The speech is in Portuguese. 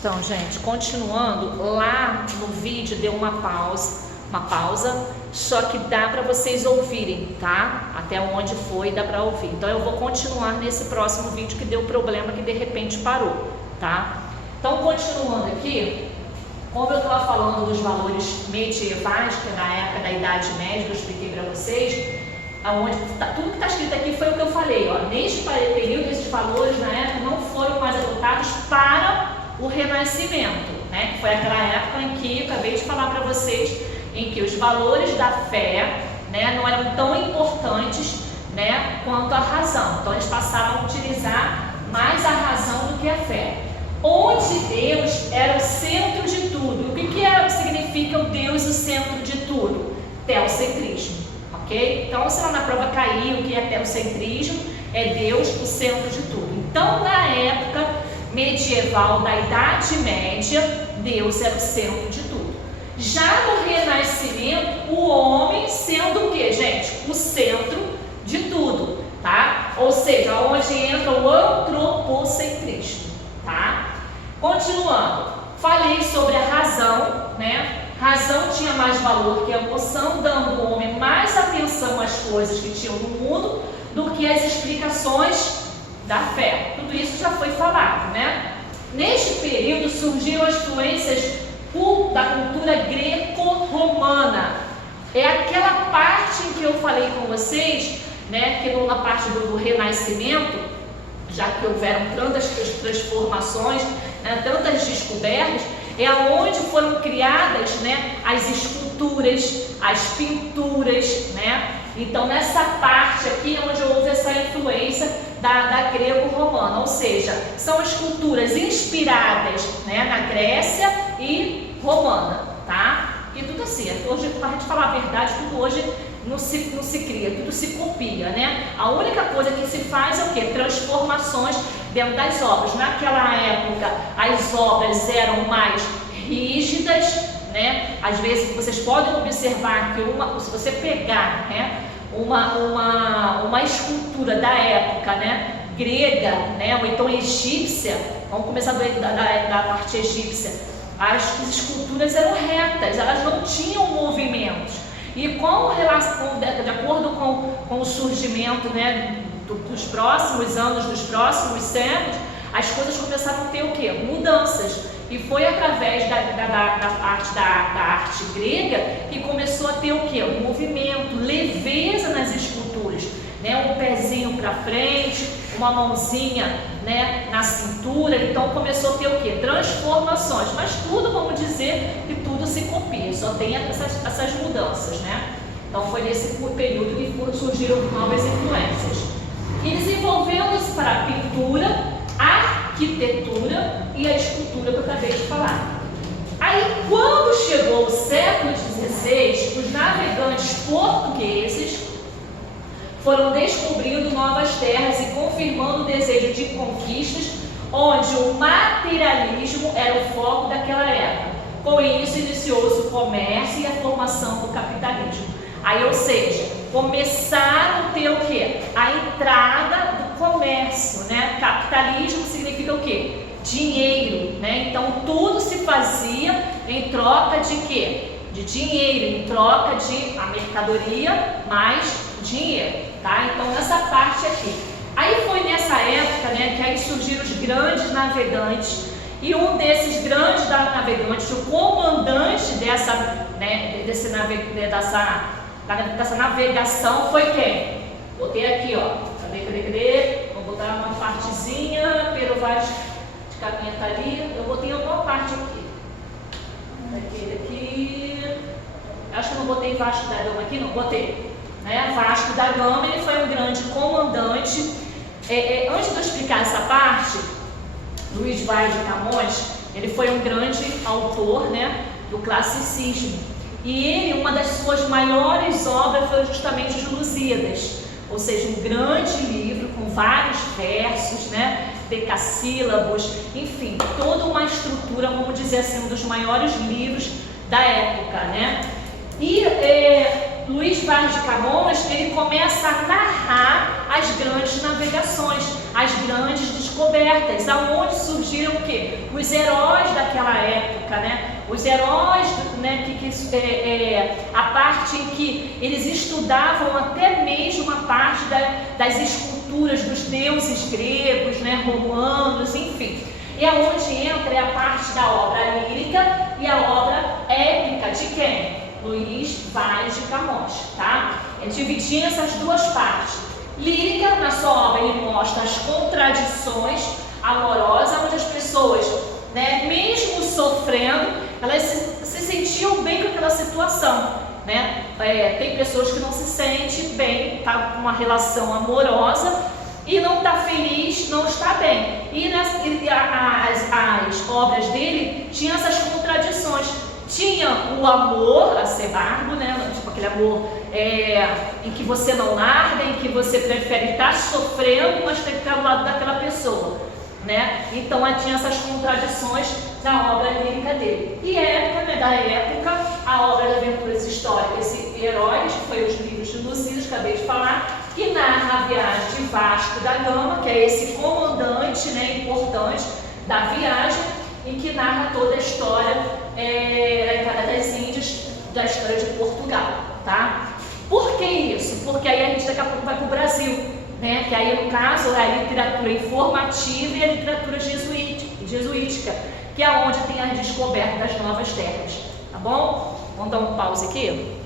Então, gente, continuando, lá no vídeo deu uma pausa, só que dá para vocês ouvirem, tá? Até onde foi, dá para ouvir. Então eu vou continuar nesse próximo vídeo que deu problema, que de repente parou, tá? Então, continuando aqui, como eu estava falando dos valores medievais, que na época da Idade Média, eu expliquei para vocês, tudo que está escrito aqui foi o que eu falei, ó. Neste período, esses valores na época não foram mais adotados para o Renascimento, né? Que foi aquela época em que eu acabei de falar para vocês, em que os valores da fé, né, não eram tão importantes, né, quanto a razão. Então eles passaram a utilizar mais a razão do que a fé. Onde Deus era o centro de tudo. O que significa o Deus o centro de tudo? Teocentrismo, ok? Então, se lá na prova caiu o que é teocentrismo, é Deus o centro de tudo. Então, na época medieval da Idade Média, Deus era o centro de tudo. Já no Renascimento, o homem sendo o que, gente? O centro de tudo, tá? Ou seja, onde entra o antropocentrismo, tá? Continuando, falei sobre a razão, né? Razão tinha mais valor que a emoção, dando ao homem mais atenção às coisas que tinham no mundo do que às explicações da fé. Tudo isso já foi falado, né? Neste período surgiram as influências da cultura greco-romana. É aquela parte em que eu falei com vocês, né, que na parte do Renascimento, já que houveram tantas transformações, né, tantas descobertas, é onde foram criadas, né, as esculturas, as pinturas, né? Então, nessa parte aqui é onde houve essa influência da greco-romana, ou seja, são esculturas inspiradas, né, na Grécia e romana, tá? E tudo assim, hoje, para a gente falar a verdade, tudo hoje não se cria, tudo se copia, né? A única coisa que se faz é o quê? Transformações dentro das obras. Naquela época, as obras eram mais rígidas, né? Às vezes, vocês podem observar que se você pegar, né, uma escultura da época, né, grega, né, ou então egípcia, vamos começar da parte egípcia, as esculturas eram retas, elas não tinham movimentos. E de acordo com o surgimento, né, dos próximos anos, dos próximos séculos, as coisas começaram a ter o quê? Mudanças. E foi através da arte grega que começou a ter o quê? Um movimento, leveza nas esculturas, né? Um pezinho para frente, uma mãozinha, né, na cintura. Então começou a ter o quê? Transformações. Mas tudo, vamos dizer, que tudo se copia, só tem essas mudanças, né? Então foi nesse período que surgiram novas influências. E desenvolvendo-se para a pintura, a arquitetura e a escultura que eu acabei de falar. Aí, quando chegou o século XVI, os navegantes portugueses foram descobrindo novas terras e confirmando o desejo de conquistas, onde o materialismo era o foco daquela época. Com isso, iniciou-se o comércio e a formação do capitalismo. Aí, ou seja, começaram a ter o quê? A entrada do comércio, né? Capitalismo significa o quê? Dinheiro, né? Então tudo se fazia em troca de quê? De dinheiro, em troca de a mercadoria mais dinheiro, tá? Então nessa parte aqui. Aí foi nessa época, né, que aí surgiram os grandes navegantes, e um desses grandes navegantes, o comandante dessa navegação foi quem? Botei aqui, ó. Cadê? Vou botar uma partezinha, Pero Vaz de Caminha tá ali. Eu botei alguma parte aqui. Daqui. Acho que eu não botei Vasco da Gama aqui, não botei. Né? Vasco da Gama, ele foi um grande comandante. Antes de eu explicar essa parte, Luís Vaz de Camões, ele foi um grande autor, né, do classicismo. E ele, uma das suas maiores obras foi justamente os Lusíadas, ou seja, um grande livro com vários versos, né, decassílabos, enfim, toda uma estrutura, vamos dizer assim, um dos maiores livros da época, né? E Luís Vaz de Camões, ele começa a narrar as grandes navegações, as grandes descobertas descobertas, aonde surgiram o quê? Os heróis daquela época, né? Os heróis, né, a parte em que eles estudavam até mesmo a parte das esculturas dos deuses gregos, né, romanos, enfim. E aonde entra a parte da obra lírica e a obra épica de quem? Luiz Vaz de Camões, tá? Ele dividia essas duas partes. Lírica, na sua obra, ele mostra as contradições amorosas, onde as pessoas, né, mesmo sofrendo, elas se sentiam bem com aquela situação, né? Tem pessoas que não se sentem bem, tá com uma relação amorosa e não está feliz, não está bem. E as obras dele tinham essas contradições. Tinha o amor acebarbo, né? Tipo aquele amor em que você não larga, em que você prefere estar sofrendo, mas tem que ficar do lado daquela pessoa, né? Então tinha essas contradições na obra lírica dele. E época, né, da época, a obra de aventuras históricas e heróis, que foi os livros de Lusíadas, que acabei de falar, que narra a viagem de Vasco da Gama, que é esse comandante, né, importante da viagem, em que narra toda a história da entrada das Índias, da história de Portugal, tá? Por que isso? Porque aí a gente daqui a pouco vai para o Brasil, né? Que aí no caso é a literatura informativa e a literatura jesuítica, que é onde tem a descoberta das novas terras, tá bom? Vamos dar um pause aqui?